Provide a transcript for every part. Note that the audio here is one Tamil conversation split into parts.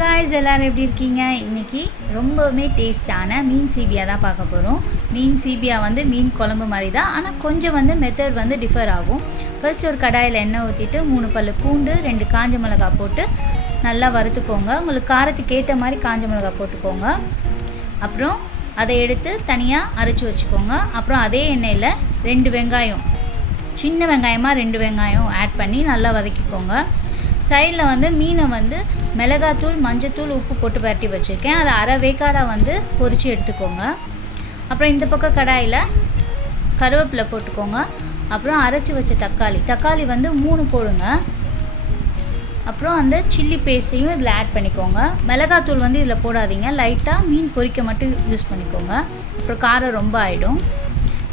guys, எல்லாரும் எப்படி இருக்கீங்க? இன்னைக்கு ரொம்பவே டேஸ்டான மீன் சீபியா தான் பார்க்க போறோம். மீன் சீபியா வந்து மீன் குழம்பு மாதிரி தான், ஆனா கொஞ்சம் வந்து மெத்தட் வந்து டிஃபர் ஆகும். ஃபர்ஸ்ட் ஒரு கடாயில் எண்ணெய் ஊற்றிட்டு 3 பல்லு பூண்டு 2 காஞ்ச மிளகாய் போட்டு நல்லா வறுத்துக்கோங்க. உங்களுக்கு காரத்துக்கு ஏற்ற மாதிரி காஞ்ச மிளகாய் போட்டுக்கோங்க. அப்புறம் அதை எடுத்து தனியாக அரைச்சி வச்சுக்கோங்க. அப்புறம் அதே எண்ணெயில் 2 வெங்காயம், சின்ன வெங்காயமாக 2 வெங்காயம் ஆட் பண்ணி நல்லா வதக்கிக்கோங்க. சைடில் வந்து மீனை வந்து மிளகாத்தூள், மஞ்சத்தூள், உப்பு போட்டு பரட்டி வச்சுருக்கேன். அதை அரை வேக்காடாக வந்து பொரித்து எடுத்துக்கோங்க. அப்புறம் இந்த பக்கம் கடாயில் கருவேப்பிலை போட்டுக்கோங்க. அப்புறம் அரைச்சி வச்ச தக்காளி வந்து 3 போடுங்க. அப்புறம் அந்த சில்லி பேஸ்ட்டையும் இதில் ஆட் பண்ணிக்கோங்க. மிளகாத்தூள் வந்து இதில் போடாதீங்க, லைட்டாக மீன் பொரிக்க மட்டும் யூஸ் பண்ணிக்கோங்க. அப்புறம் காரம் ரொம்ப ஆகிடும்.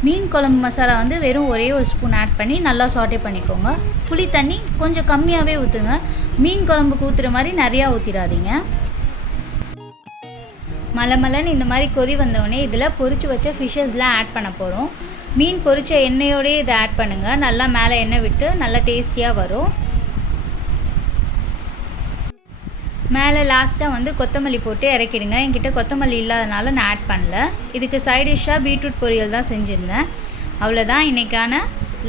மீன் குழம்பு மசாலா வந்து வெறும் ஒரே ஒரு ஸ்பூன் ஆட் பண்ணி நல்லா சாட்டே பண்ணிக்கோங்க. புளி தண்ணி கொஞ்சம் கம்மியாகவே ஊற்றுங்க. மீன் குழம்புக்கு ஊற்றுற மாதிரி நிறையா ஊற்றிடாதீங்க. மலன்னு இந்த மாதிரி கொதி வந்தோடனே இதில் பொரிச்சு வச்ச ஃபிஷ்ஷஸ்லாம் ஆட் பண்ண போகிறோம். மீன் பொரிச்ச எண்ணெயோடய இதை ஆட் பண்ணுங்கள். நல்லா மேலே எண்ணெய் விட்டு நல்லா டேஸ்டியாக வரும். மேலே லாஸ்ட்டாக வந்து கொத்தமல்லி போட்டு இறக்கிடுங்க. என்கிட்ட கொத்தமல்லி இல்லாதனால நான் ஆட் பண்ணல. இதுக்கு சைட் டிஷ்ஷாக பீட்ரூட் பொரியல் தான் செஞ்சுருந்தேன். அவ்வளோதான், இன்றைக்கான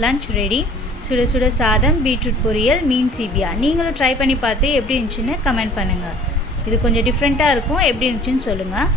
லன்ச் ரெடி. சுட சுட சாதம், பீட்ரூட் பொரியல், மீன் சீபியா. நீங்களும் ட்ரை பண்ணி பார்த்து எப்படி இருந்துச்சுன்னு கமெண்ட் பண்ணுங்கள். இது கொஞ்சம் டிஃப்ரெண்ட்டாக இருக்கும், எப்படி இருந்துச்சுன்னு சொல்லுங்கள்.